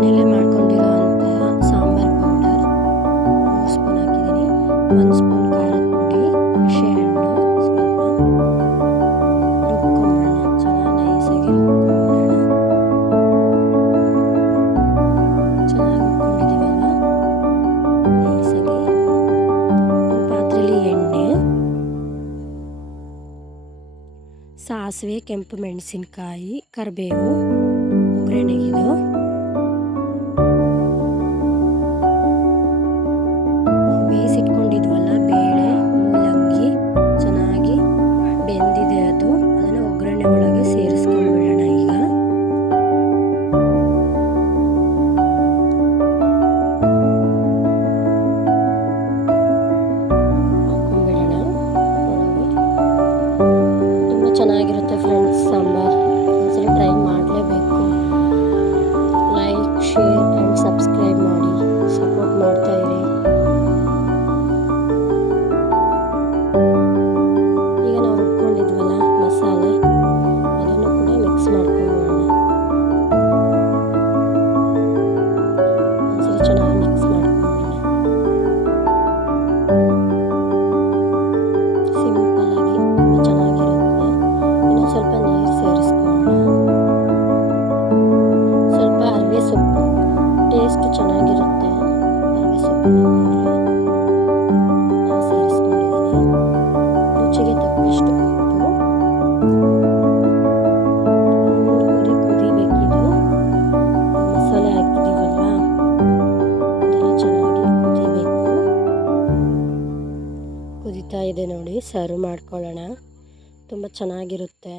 ಮನೆಯಲ್ಲೇ ಮಾಡ್ಕೊಂಡಿರೋವಂತಹ sambar powder 3 spoon ಹಾಕಿದ್ದೀನಿ. 1 spoon ಖಾರದ ಪುಡಿ, ಹುಣಸೆಹಣ್ಣು ಸ್ವಲ್ಪ ರುಬ್ಕೊಂಬಿಡೋಣ. ಚೆನ್ನಾಗಿ ನೈಸಾಗಿ ರುಬ್ಕೊಂಬಿಡೋಣ. ಚೆನ್ನಾಗಿ ರುಬ್ಕೊಂಡಿದ್ದೀವಲ್ವ, ನೈಸಾಗಿ ಒಂದು ಪಾತ್ರೆಯಲ್ಲಿ ಎಣ್ಣೆ, ಸಾಸಿವೆ, ಕೆಂಪು ಮೆಣಸಿನಕಾಯಿ, ಕರಿಬೇವು, ಒಗ್ಗರಣೆಗಿದು ಬೇಯಿಸಿಟ್ಕೊಂಡಿದ್ವಲ್ಲ ಬೇಳೆ, ಮೂಲಂಗಿ ಚೆನ್ನಾಗಿ ಬೆಂದಿದೆ. ಅದನ್ನು ಒಗ್ಗರಣೆ ಒಳಗೆ ಸೇರಿಸ್ಕೊಂಡ್ಬಿಡೋಣ. ಈಗ ಹಾಕೊಂಡ್ಬಿಡೋಣ ಒಳಗೆ. ತುಂಬ ಚೆನ್ನಾಗಿರುತ್ತೆ ಫ್ರೆಂಡ್ಸ್ ಸಾಂಬಾರ್. ಒಂದ್ಸರಿ ಟ್ರೈ ಮಾಡಲೇಬೇಕು. ಲೈಕ್, ಶೇರ್ ಆ್ಯಂಡ್ ಸಬ್ಸ್ಕ್ರೈಬ್ ಮಾಡಿ ಸಪೋರ್ಟ್ ಮಾಡ್ತಾಯಿರಿ. ಈಗ ನಾವು ರುಬ್ಕೊಂಡಿದ್ವಲ್ಲ ಮಸಾಲೆ, ಅದನ್ನು ಕೂಡ ಮಿಕ್ಸ್ ಮಾಡ್ಕೊಂಡ್ಬಿಡೋಣ. ಒಂದ್ಸರಿ ಚೆನ್ನಾಗಿ ಮಿಕ್ಸ್ ಮಾಡ್ಕೊಂಡ್ಬಿಡೋಣ. ಸಿಂಪಲ್ಲಾಗಿ ತುಂಬ ಚೆನ್ನಾಗಿರುತ್ತೆ. ಇನ್ನೊಂದು ಸ್ವಲ್ಪ ನೀರು ಸೇರಿಸ್ಕೊಳ್ಳೋಣ. ಸ್ವಲ್ಪ ಅರಿವೆ ಸೊಪ್ಪು, ಟೇಸ್ಟ್ ಚೆನ್ನಾಗಿರುತ್ತೆ. ಅರಿವೆ ಸೊಪ್ಪನ್ನು ನಾನು ಸೇರಿಸ್ಕೊಂಡಿದ್ದೀನಿ. ರುಚಿಗೆ ತಕ್ಕಷ್ಟು ಉಪ್ಪು. 3 ಕುದಿಬೇಕಿದು. ಮಸಾಲೆ ಹಾಕಿದ್ದೀವಲ್ವ, ಅದೆಲ್ಲ ಚೆನ್ನಾಗಿ ಕುದಿಬೇಕು. ಕುದೀತಾ ಇದೆ ನೋಡಿ, ಸರ್ವ್ ಮಾಡ್ಕೊಳ್ಳೋಣ. ತುಂಬ ಚೆನ್ನಾಗಿರುತ್ತೆ.